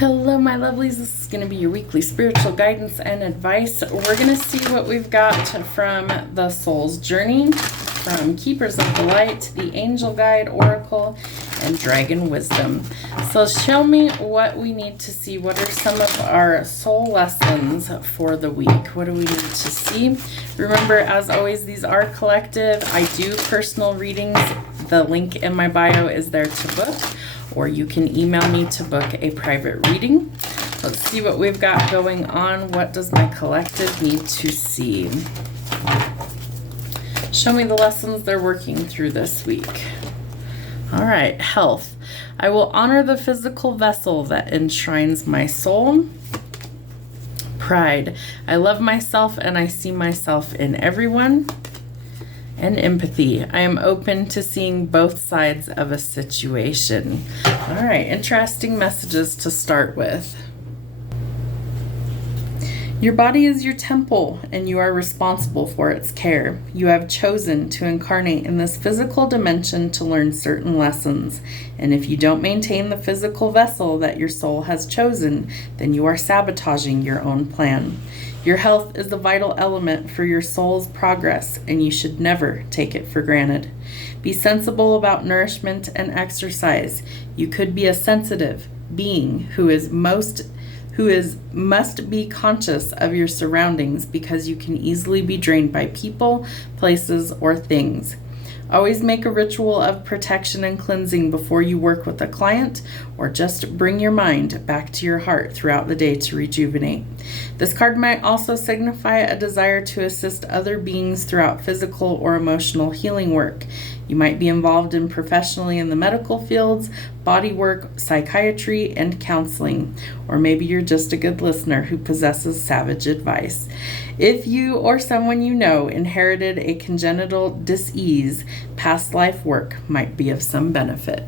Hello, my lovelies. This is going to be your weekly spiritual guidance and advice. We're going to see what we've got from the Soul's Journey, from Keepers of the Light, the Angel Guide Oracle, and Dragon Wisdom. So show me what we need to see. What are some of our soul lessons for the week? What do we need to see? Remember, as always, these are collective. I do personal readings. The link in my bio is there to book, or you can email me to book a private reading. Let's see what we've got going on. What does my collective need to see? Show me the lessons they're working through this week. All right, health. I will honor the physical vessel that enshrines my soul. Pride. I love myself and I see myself in everyone. And empathy. I am open to seeing both sides of a situation. All right, interesting messages to start with. Your body is your temple, and you are responsible for its care. You have chosen to incarnate in this physical dimension to learn certain lessons. And if you don't maintain the physical vessel that your soul has chosen, then you are sabotaging your own plan. Your health is the vital element for your soul's progress, and you should never take it for granted. Be sensible about nourishment and exercise. You could be a sensitive being who must be conscious of your surroundings because you can easily be drained by people, places, or things. Always make a ritual of protection and cleansing before you work with a client, or just bring your mind back to your heart throughout the day to rejuvenate. This card might also signify a desire to assist other beings throughout physical or emotional healing work. You might be involved professionally in the medical fields, body work, psychiatry, and counseling. Or maybe you're just a good listener who possesses savage advice. If you or someone you know inherited a congenital dis-ease, past life work might be of some benefit.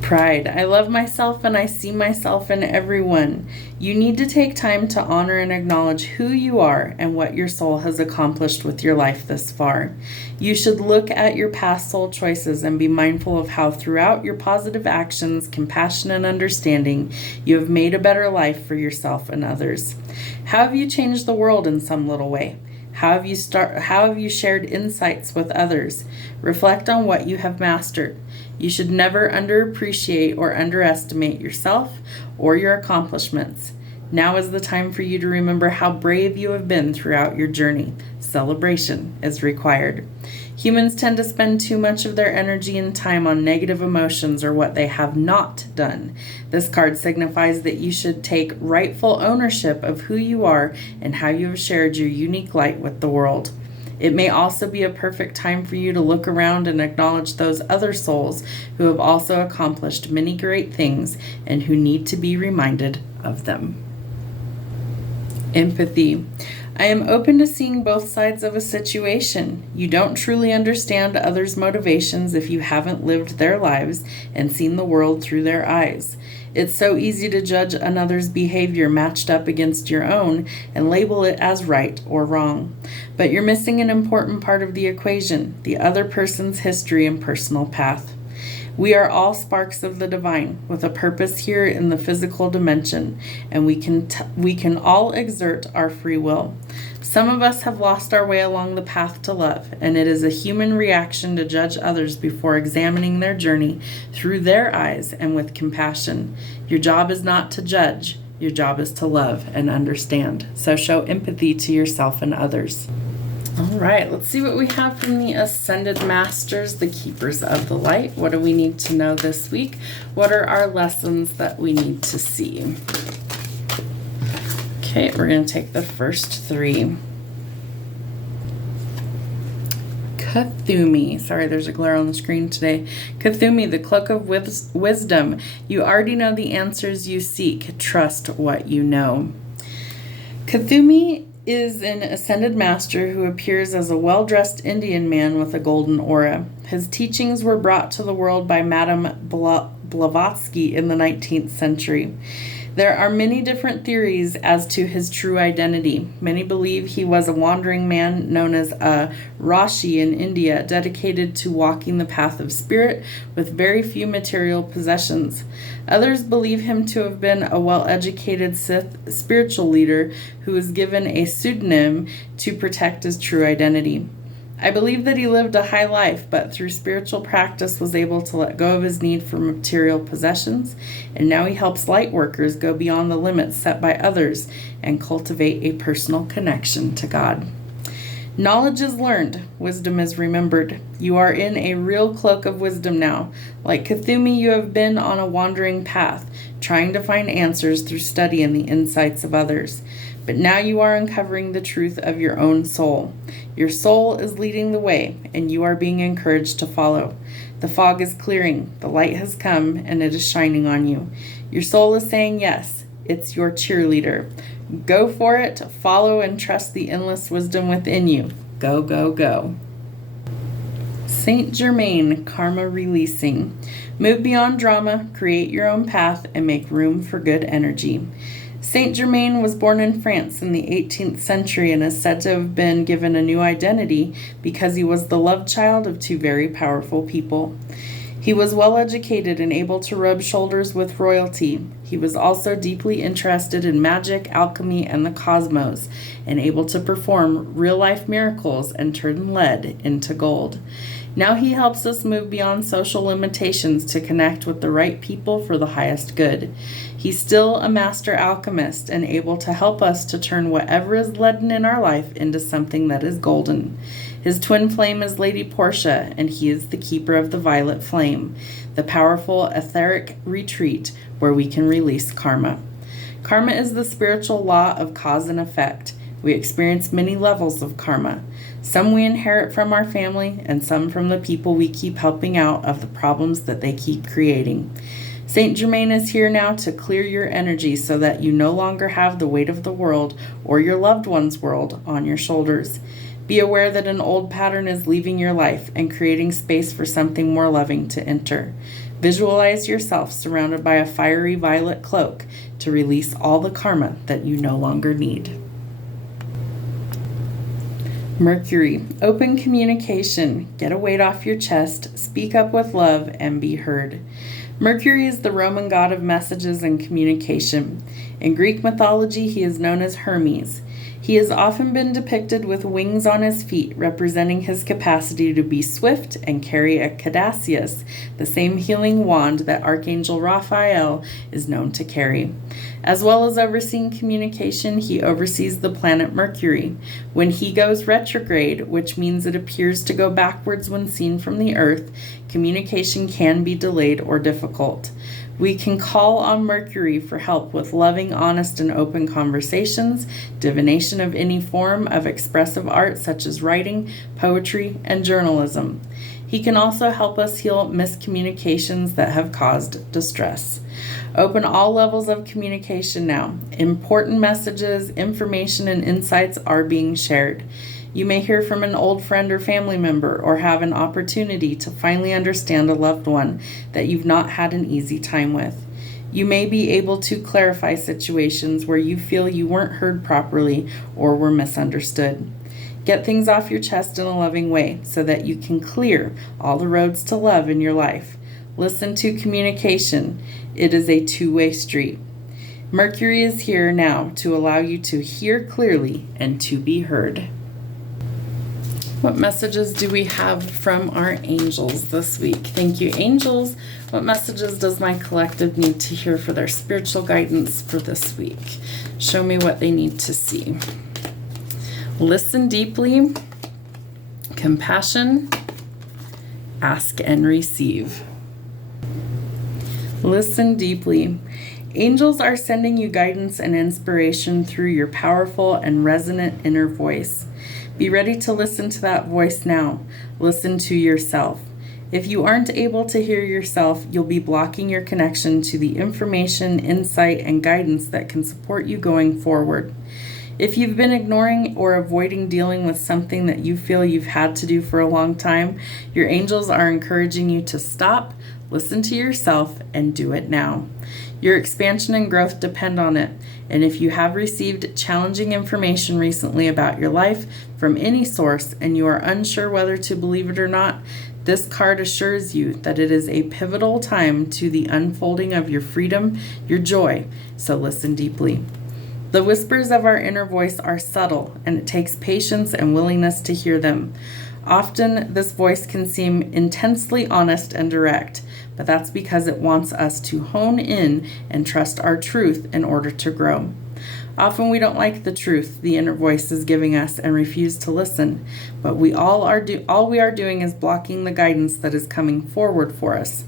Pride. I love myself and I see myself in everyone. You need to take time to honor and acknowledge who you are and what your soul has accomplished with your life thus far. You should look at your past soul choices and be mindful of how throughout your positive actions, compassion, and understanding, you have made a better life for yourself and others. How have you changed the world in some little way? How have you shared insights with others? Reflect on what you have mastered. You should never underappreciate or underestimate yourself or your accomplishments. Now is the time for you to remember how brave you have been throughout your journey. Celebration is required. Humans tend to spend too much of their energy and time on negative emotions or what they have not done. This card signifies that you should take rightful ownership of who you are and how you have shared your unique light with the world. It may also be a perfect time for you to look around and acknowledge those other souls who have also accomplished many great things and who need to be reminded of them. Empathy. I am open to seeing both sides of a situation. You don't truly understand others' motivations if you haven't lived their lives and seen the world through their eyes. It's so easy to judge another's behavior matched up against your own and label it as right or wrong. But you're missing an important part of the equation, the other person's history and personal path. We are all sparks of the divine with a purpose here in the physical dimension, and we can all exert our free will. Some of us have lost our way along the path to love, and it is a human reaction to judge others before examining their journey through their eyes and with compassion. Your job is not to judge. Your job is to love and understand. So show empathy to yourself and others. All right, let's see what we have from the Ascended Masters, the Keepers of the Light. What do we need to know this week? What are our lessons that we need to see? Okay, we're going to take the first three. Kathumi. Sorry, there's a glare on the screen today. Kathumi, the Cloak of Wisdom. You already know the answers you seek. Trust what you know. Kathumi is an ascended master who appears as a well-dressed Indian man with a golden aura. His teachings were brought to the world by Madame Blavatsky in the 19th century. There are many different theories as to his true identity. Many believe he was a wandering man known as a Rashi in India, dedicated to walking the path of spirit with very few material possessions. Others believe him to have been a well-educated Sith spiritual leader who was given a pseudonym to protect his true identity. I believe that he lived a high life, but through spiritual practice was able to let go of his need for material possessions, and now he helps light workers go beyond the limits set by others and cultivate a personal connection to God. Knowledge is learned, wisdom is remembered. You are in a real cloak of wisdom now. Like Cthulhu, you have been on a wandering path, trying to find answers through study and the insights of others. But now you are uncovering the truth of your own soul. Your soul is leading the way, and you are being encouraged to follow. The fog is clearing, the light has come, and it is shining on you. Your soul is saying yes, it's your cheerleader. Go for it, follow and trust the endless wisdom within you. Go, go, go. Saint Germain, karma releasing. Move beyond drama, create your own path, and make room for good energy. Saint Germain was born in France in the 18th century and is said to have been given a new identity because he was the love child of two very powerful people. He was well educated and able to rub shoulders with royalty. He was also deeply interested in magic, alchemy, and the cosmos, and able to perform real-life miracles and turn lead into gold. Now he helps us move beyond social limitations to connect with the right people for the highest good. He's still a master alchemist and able to help us to turn whatever is leaden in our life into something that is golden. His twin flame is Lady Portia, and he is the keeper of the violet flame, the powerful etheric retreat where we can release karma. Karma is the spiritual law of cause and effect. We experience many levels of karma. Some we inherit from our family, and some from the people we keep helping out of the problems that they keep creating. Saint Germain is here now to clear your energy so that you no longer have the weight of the world or your loved one's world on your shoulders. Be aware that an old pattern is leaving your life and creating space for something more loving to enter. Visualize yourself surrounded by a fiery violet cloak to release all the karma that you no longer need. Mercury, open communication, get a weight off your chest, speak up with love, and be heard. Mercury is the Roman god of messages and communication. In Greek mythology, he is known as Hermes. He has often been depicted with wings on his feet, representing his capacity to be swift and carry a caduceus, the same healing wand that Archangel Raphael is known to carry. As well as overseeing communication, he oversees the planet Mercury. When he goes retrograde, which means it appears to go backwards when seen from the Earth, communication can be delayed or difficult. We can call on Mercury for help with loving, honest, and open conversations, divination of any form of expressive art such as writing, poetry, and journalism. He can also help us heal miscommunications that have caused distress. Open all levels of communication now. Important messages, information, and insights are being shared. You may hear from an old friend or family member or have an opportunity to finally understand a loved one that you've not had an easy time with. You may be able to clarify situations where you feel you weren't heard properly or were misunderstood. Get things off your chest in a loving way so that you can clear all the roads to love in your life. Listen to communication. It is a two-way street. Mercury is here now to allow you to hear clearly and to be heard. What messages do we have from our angels this week? Thank you, angels. What messages does my collective need to hear for their spiritual guidance for this week? Show me what they need to see. Listen deeply. Compassion. Ask and receive. Listen deeply. Angels are sending you guidance and inspiration through your powerful and resonant inner voice. Be ready to listen to that voice now. Listen to yourself. If you aren't able to hear yourself, you'll be blocking your connection to the information, insight, and guidance that can support you going forward. If you've been ignoring or avoiding dealing with something that you feel you've had to do for a long time, your angels are encouraging you to stop, listen to yourself, and do it now. Your expansion and growth depend on it, and if you have received challenging information recently about your life from any source and you are unsure whether to believe it or not, this card assures you that it is a pivotal time to the unfolding of your freedom, your joy, so listen deeply. The whispers of our inner voice are subtle, and it takes patience and willingness to hear them. Often, this voice can seem intensely honest and direct, but that's because it wants us to hone in and trust our truth in order to grow. Often we don't like the truth the inner voice is giving us and refuse to listen, but all we are doing is blocking the guidance that is coming forward for us.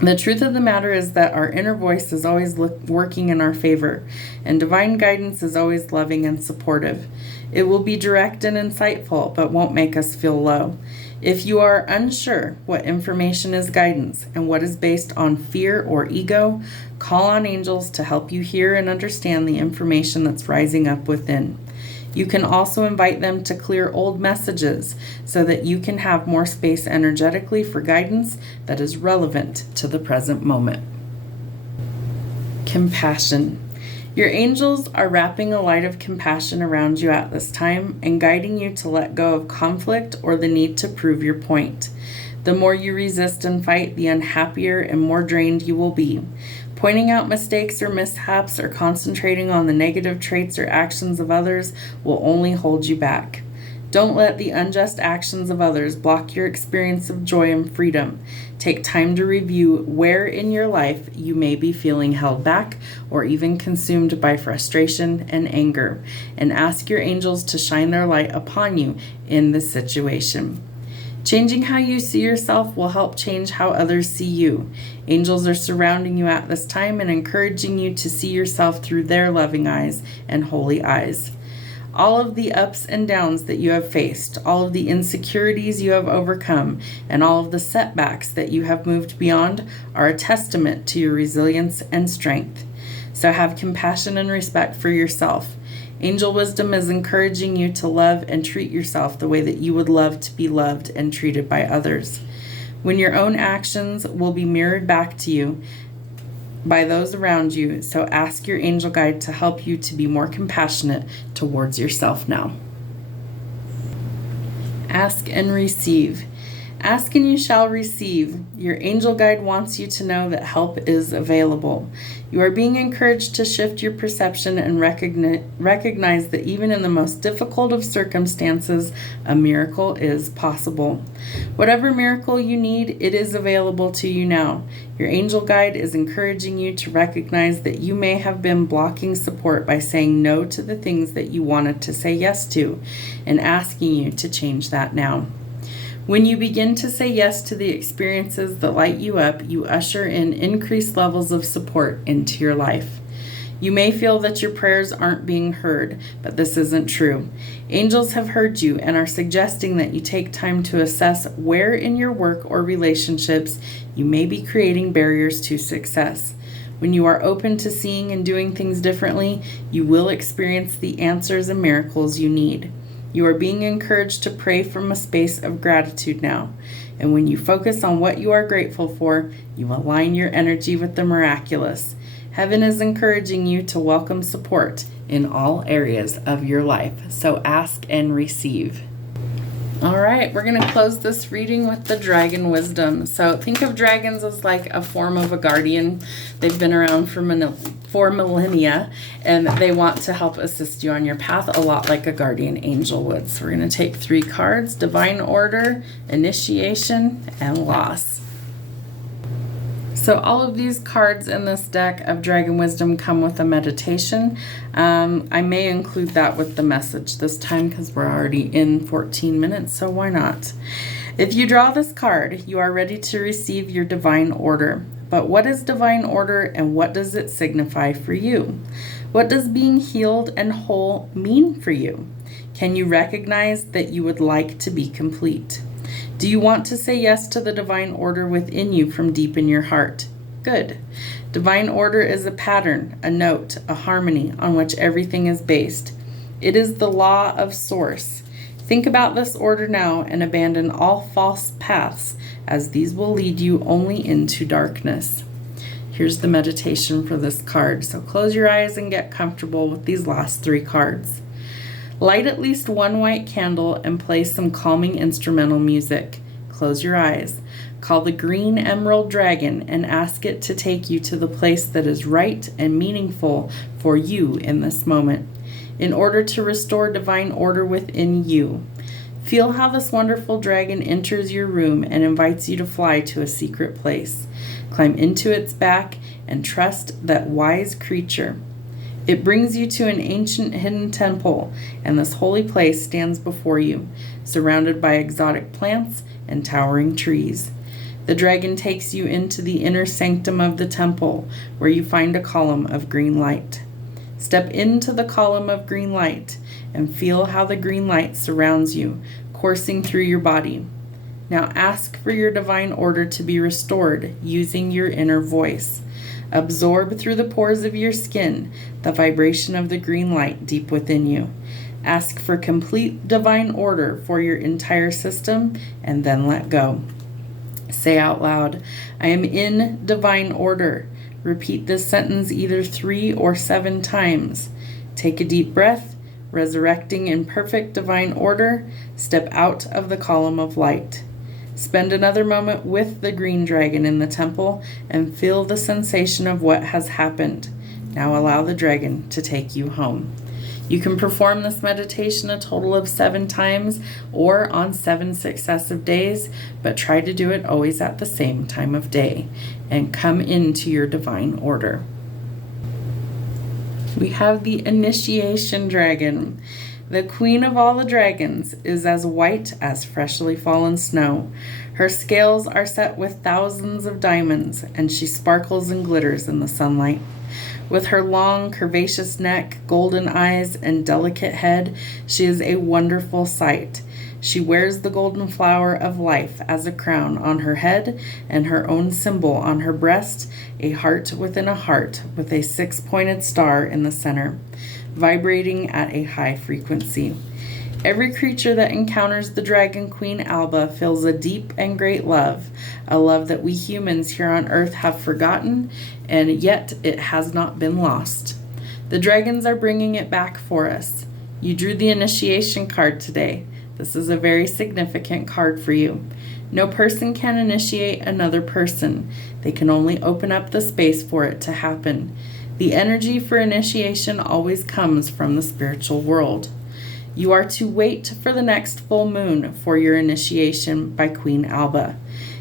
The truth of the matter is that our inner voice is always working in our favor, and divine guidance is always loving and supportive. It will be direct and insightful, but won't make us feel low. If you are unsure what information is guidance and what is based on fear or ego, call on angels to help you hear and understand the information that's rising up within. You can also invite them to clear old messages so that you can have more space energetically for guidance that is relevant to the present moment. Compassion. Your angels are wrapping a light of compassion around you at this time and guiding you to let go of conflict or the need to prove your point. The more you resist and fight, the unhappier and more drained you will be. Pointing out mistakes or mishaps or concentrating on the negative traits or actions of others will only hold you back. Don't let the unjust actions of others block your experience of joy and freedom. Take time to review where in your life you may be feeling held back or even consumed by frustration and anger, and ask your angels to shine their light upon you in this situation. Changing how you see yourself will help change how others see you. Angels are surrounding you at this time and encouraging you to see yourself through their loving eyes and holy eyes. All of the ups and downs that you have faced, all of the insecurities you have overcome, and all of the setbacks that you have moved beyond are a testament to your resilience and strength. So have compassion and respect for yourself. Angel wisdom is encouraging you to love and treat yourself the way that you would love to be loved and treated by others. When your own actions will be mirrored back to you by those around you, so ask your angel guide to help you to be more compassionate towards yourself now. Ask and receive. Ask and you shall receive. Your angel guide wants you to know that help is available. You are being encouraged to shift your perception and recognize that even in the most difficult of circumstances, a miracle is possible. Whatever miracle you need, it is available to you now. Your angel guide is encouraging you to recognize that you may have been blocking support by saying no to the things that you wanted to say yes to, and asking you to change that now. When you begin to say yes to the experiences that light you up, you usher in increased levels of support into your life. You may feel that your prayers aren't being heard, but this isn't true. Angels have heard you and are suggesting that you take time to assess where in your work or relationships you may be creating barriers to success. When you are open to seeing and doing things differently, you will experience the answers and miracles you need. You are being encouraged to pray from a space of gratitude now. And when you focus on what you are grateful for, you align your energy with the miraculous. Heaven is encouraging you to welcome support in all areas of your life. So ask and receive. All right, we're going to close this reading with the dragon wisdom. So think of dragons as like a form of a guardian. They've been around for millennia, and they want to help assist you on your path a lot like a guardian angel would. So we're going to take 3 cards: divine order, initiation, and loss. So all of these cards in this deck of Dragon Wisdom come with a meditation. I may include that with the message this time because we're already in 14 minutes, so why not? If you draw this card, you are ready to receive your divine order. But what is divine order and what does it signify for you? What does being healed and whole mean for you? Can you recognize that you would like to be complete? Do you want to say yes to the divine order within you from deep in your heart? Good. Divine order is a pattern, a note, a harmony on which everything is based. It is the law of source. Think about this order now and abandon all false paths, as these will lead you only into darkness. Here's the meditation for this card. So close your eyes and get comfortable with these last 3 cards. Light at least 1 white candle and play some calming instrumental music. Close your eyes. Call the green emerald dragon and ask it to take you to the place that is right and meaningful for you in this moment, in order to restore divine order within you. Feel how this wonderful dragon enters your room and invites you to fly to a secret place. Climb into its back and trust that wise creature. It brings you to an ancient hidden temple, and this holy place stands before you, surrounded by exotic plants and towering trees. The dragon takes you into the inner sanctum of the temple, where you find a column of green light. Step into the column of green light and feel how the green light surrounds you, coursing through your body. Now ask for your divine order to be restored using your inner voice. Absorb through the pores of your skin the vibration of the green light deep within you. Ask for complete divine order for your entire system and then let go. Say out loud, I am in divine order. Repeat this sentence either 3 or 7 times. Take a deep breath, resurrecting in perfect divine order. Step out of the column of light. Spend another moment with the green dragon in the temple and feel the sensation of what has happened. Now allow the dragon to take you home. You can perform this meditation a total of 7 times or on 7 successive days, but try to do it always at the same time of day and come into your divine order. We have the initiation dragon. The queen of all the dragons is as white as freshly fallen snow. Her scales are set with thousands of diamonds, and she sparkles and glitters in the sunlight. With her long, curvaceous neck, golden eyes, and delicate head, she is a wonderful sight. She wears the golden flower of life as a crown on her head and her own symbol on her breast, a heart within a heart with a 6-pointed star in the center, vibrating at a high frequency. Every creature that encounters the Dragon Queen Alba feels a deep and great love, a love that we humans here on Earth have forgotten, and yet it has not been lost. The dragons are bringing it back for us. You drew the initiation card today. This is a very significant card for you. No person can initiate another person. They can only open up the space for it to happen. The energy for initiation always comes from the spiritual world. You are to wait for the next full moon for your initiation by Queen Alba.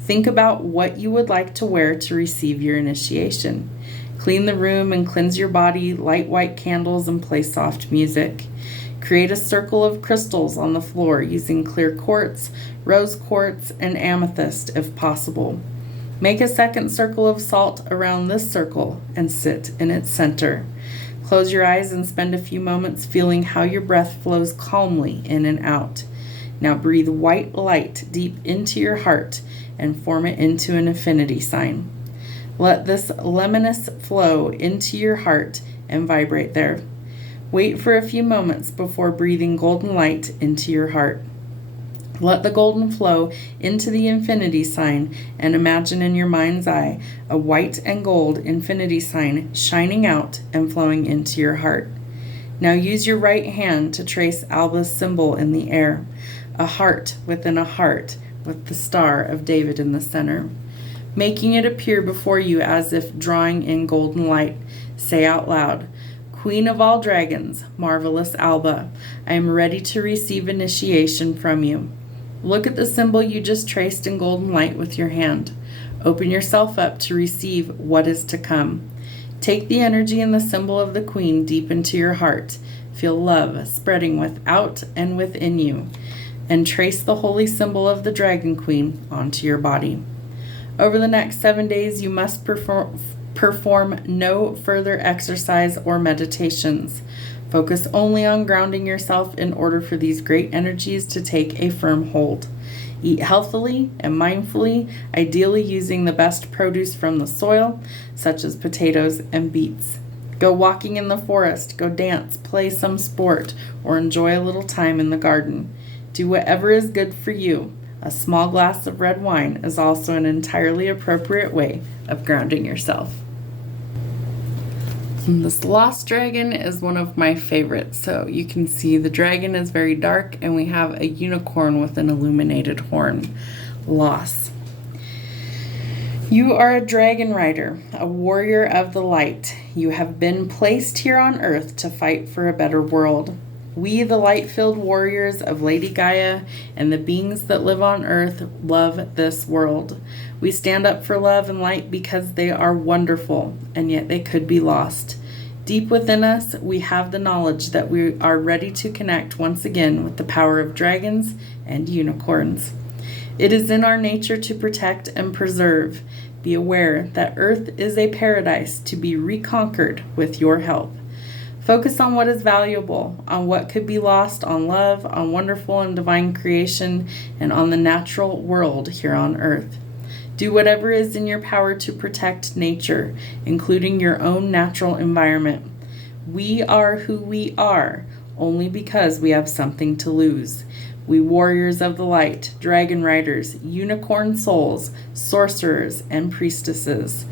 Think about what you would like to wear to receive your initiation. Clean the room and cleanse your body, light white candles, and play soft music. Create a circle of crystals on the floor using clear quartz, rose quartz, and amethyst if possible. Make a second circle of salt around this circle and sit in its center. Close your eyes and spend a few moments feeling how your breath flows calmly in and out. Now breathe white light deep into your heart and form it into an infinity sign. Let this luminous flow into your heart and vibrate there. Wait for a few moments before breathing golden light into your heart. Let the golden flow into the infinity sign and imagine in your mind's eye a white and gold infinity sign shining out and flowing into your heart. Now use your right hand to trace Alba's symbol in the air, a heart within a heart with the Star of David in the center. Making it appear before you as if drawing in golden light, say out loud, Queen of all dragons, marvelous Alba, I am ready to receive initiation from you. Look at the symbol you just traced in golden light with your hand. Open yourself up to receive what is to come. Take the energy and the symbol of the Queen deep into your heart. Feel love spreading without and within you. And trace the holy symbol of the Dragon Queen onto your body. Over the next 7 days, you must perform no further exercise or meditations. Focus only on grounding yourself in order for these great energies to take a firm hold. Eat healthily and mindfully, ideally using the best produce from the soil, such as potatoes and beets. Go walking in the forest, go dance, play some sport, or enjoy a little time in the garden. Do whatever is good for you. A small glass of red wine is also an entirely appropriate way of grounding yourself. And this lost dragon is one of my favorites. So you can see the dragon is very dark, and we have a unicorn with an illuminated horn. Loss. You are a dragon rider, a warrior of the light. You have been placed here on earth to fight for a better world. We, the light-filled warriors of Lady Gaia and the beings that live on earth, love this world. We stand up for love and light because they are wonderful, and yet they could be lost. Deep within us, we have the knowledge that we are ready to connect once again with the power of dragons and unicorns. It is in our nature to protect and preserve. Be aware that Earth is a paradise to be reconquered with your help. Focus on what is valuable, on what could be lost, on love, on wonderful and divine creation, and on the natural world here on Earth. Do whatever is in your power to protect nature, including your own natural environment. We are who we are, only because we have something to lose. We warriors of the light, dragon riders, unicorn souls, sorcerers, and priestesses.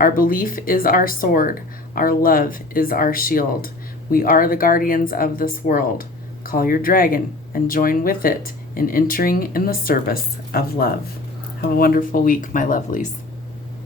Our belief is our sword. Our love is our shield. We are the guardians of this world. Call your dragon and join with it in entering in the service of love. Have a wonderful week, my lovelies.